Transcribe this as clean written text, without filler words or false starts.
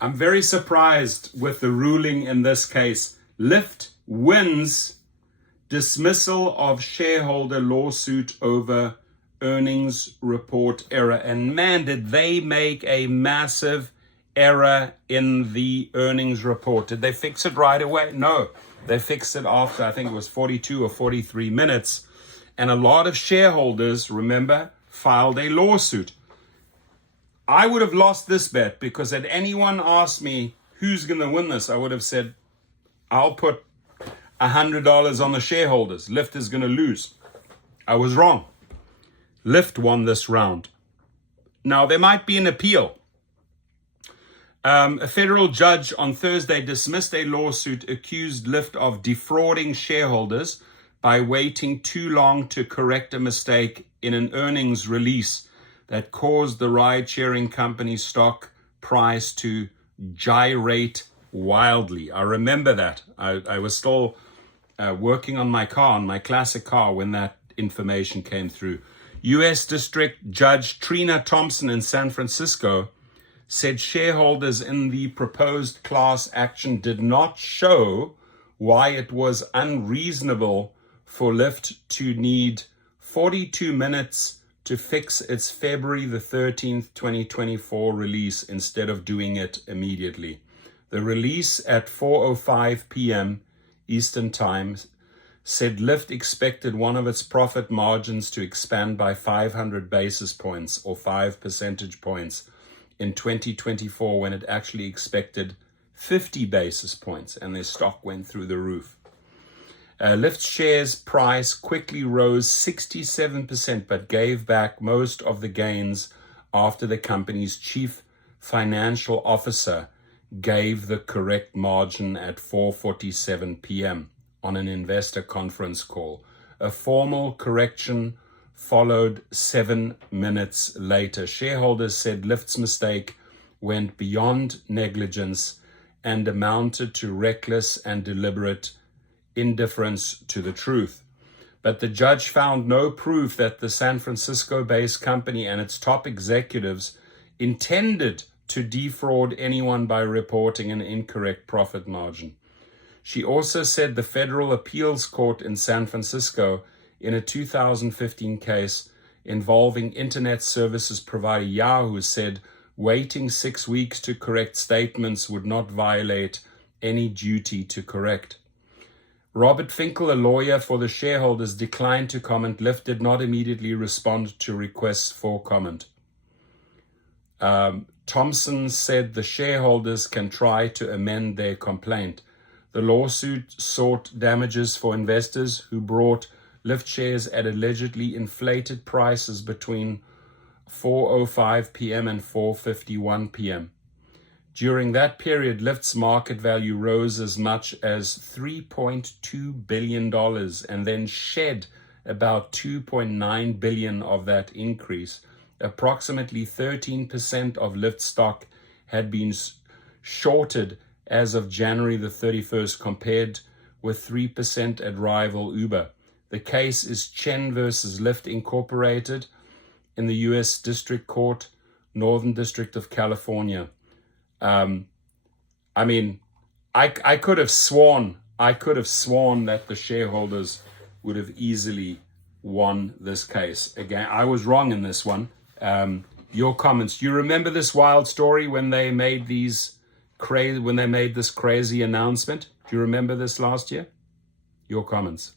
I'm very surprised with the ruling in this case. Lyft wins dismissal of shareholder lawsuit over earnings report error. And man, did they make a massive error in the earnings report. Did they fix it right away? No, they fixed it after, I think it was 42 or 43 minutes. And a lot of shareholders, remember, filed a lawsuit. I would have lost this bet because had anyone asked me who's going to win this, I would have said, I'll put $100 on the shareholders. Lyft is going to lose. I was wrong. Lyft won this round. Now, there might be an appeal. A federal judge on Thursday dismissed a lawsuit accused Lyft of defrauding shareholders by waiting too long to correct a mistake in an earnings release that caused the ride-sharing company's stock price to gyrate wildly. I remember that. I was still working on my car, on my classic car, when that information came through. U.S. District Judge Trina Thompson in San Francisco said shareholders in the proposed class action did not show why it was unreasonable for Lyft to need 42 minutes to fix its February the 13th, 2024 release instead of doing it immediately. The release at 4:05 p.m. Eastern Time said Lyft expected one of its profit margins to expand by 500 basis points or 5 percentage points in 2024 when it actually expected 50 basis points, and their stock went through the roof. Lyft's shares price quickly rose 67%, but gave back most of the gains after the company's chief financial officer gave the correct margin at 4:47 p.m. on an investor conference call. A formal correction followed 7 minutes later. Shareholders said Lyft's mistake went beyond negligence and amounted to reckless and deliberate indifference to the truth. But the judge found no proof that the San Francisco-based company and its top executives intended to defraud anyone by reporting an incorrect profit margin. She also said the federal appeals court in San Francisco, in a 2015 case involving internet services provider Yahoo, said waiting 6 weeks to correct statements would not violate any duty to correct. Robert Finkel, a lawyer for the shareholders, declined to comment. Lyft did not immediately respond to requests for comment. Thompson said the shareholders can try to amend their complaint. The lawsuit sought damages for investors who bought Lyft shares at allegedly inflated prices between 4:05 p.m. and 4:51 p.m. During that period, Lyft's market value rose as much as $3.2 billion and then shed about $2.9 billion of that increase. Approximately 13% of Lyft stock had been shorted as of January the 31st, compared with 3% at rival Uber. The case is Chen versus Lyft Incorporated in the U.S. District Court, Northern District of California. I could have sworn that the shareholders would have easily won this case. Again, I was wrong in this one. Your comments. Do you remember this wild story when they made this crazy announcement? Do you remember this last year? Your comments.